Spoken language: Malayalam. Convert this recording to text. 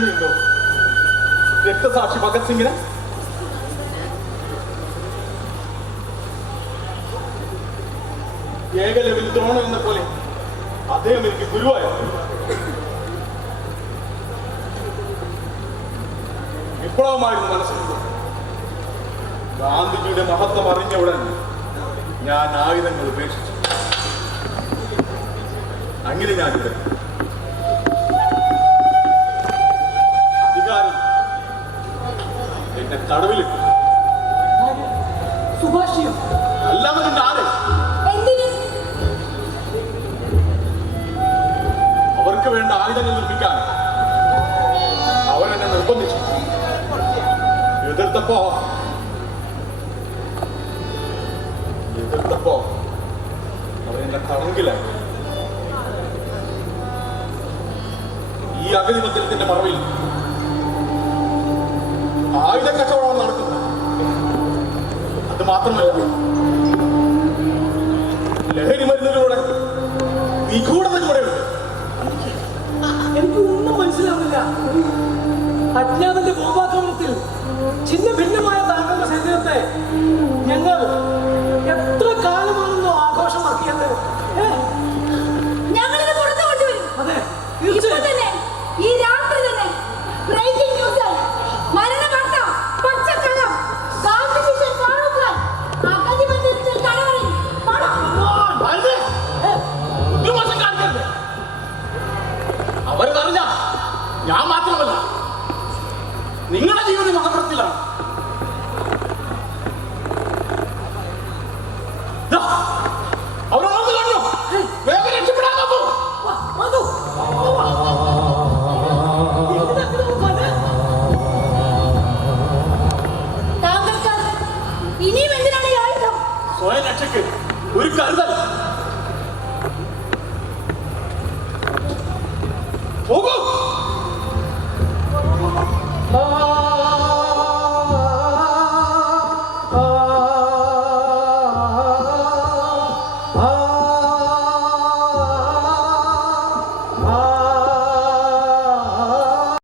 ഓർമ്മയുണ്ടോ രക്തസാക്ഷി ഭഗത് സിംഗിനെ? ഏകലവിൽ ദ്രോണം എന്ന പോലെ അദ്ദേഹം എനിക്ക് ഗുരുവായോ? വിപ്ലവമായിരുന്നു മനസ്സിലുണ്ട്. ഗാന്ധിജിയുടെ മഹത്വം അറിഞ്ഞ ഉടൻ ഞാൻ ആയുധങ്ങൾ ഉപേക്ഷിച്ചു. അങ്ങനെ ഞാനിവിടെ അധികാരം എന്നെ തടവിലിട്ടു. സുഭാഷിയോ? അല്ലാതെ ആര്? അവർക്ക് വേണ്ട ആയുധങ്ങൾ നിർമ്മിക്കാൻ അവരെന്നെ നിർബന്ധിച്ചു. എതിർത്തപ്പോ അവരെന്നെ തടങ്കിലായി. ഈ അഗതിമന്ദിരത്തിന്റെ മറവിൽ ആയുധ കച്ചവടമാണ് നടക്കുന്നത്. അത് മാത്രമല്ല, ലഹരി മരുന്നുകളുടെ നിഗൂഢത കൂടെയുണ്ട്. എനിക്ക് ഒന്നും മനസ്സിലാവില്ല. അജ്ഞാതന്റെ ബോംബാക്രമണത്തിൽ ചിന്ന ഭിന്നമായ താങ്കളുടെ ശരീരത്തെ ഞങ്ങൾ എത്ര കാലമാണെന്നോ ആഘോഷമാക്കിയത്. ഞങ്ങളിത് പുറത്തു കൊണ്ടുവരും. അതെ, തീർച്ചയായും. ഈ രാത്രി തന്നെ ബ്രേക്കിംഗ് ന്യൂസ്, മരണവാർത്ത, പച്ചക്കള്ളം, ഗാന്ധിജിയെ കാണുവാൻ അഗതിമന്ദിരത്തിൽ കടവറി പണം. അവരറിഞ്ഞ ഞാൻ മാത്രമല്ല, നിങ്ങളുടെ ജീവനും അപകടത്തിലാണ്. അവരോട് കാണുന്നു. വേഗം രക്ഷപ്പെടാൻ നോക്കൂ. താങ്കൾക്ക് ഇനിയും എന്തിനാണ് ഈ ആയുധം? സ്വയം രക്ഷയ്ക്ക് ഒരു കരുതൽ. പോകൂ.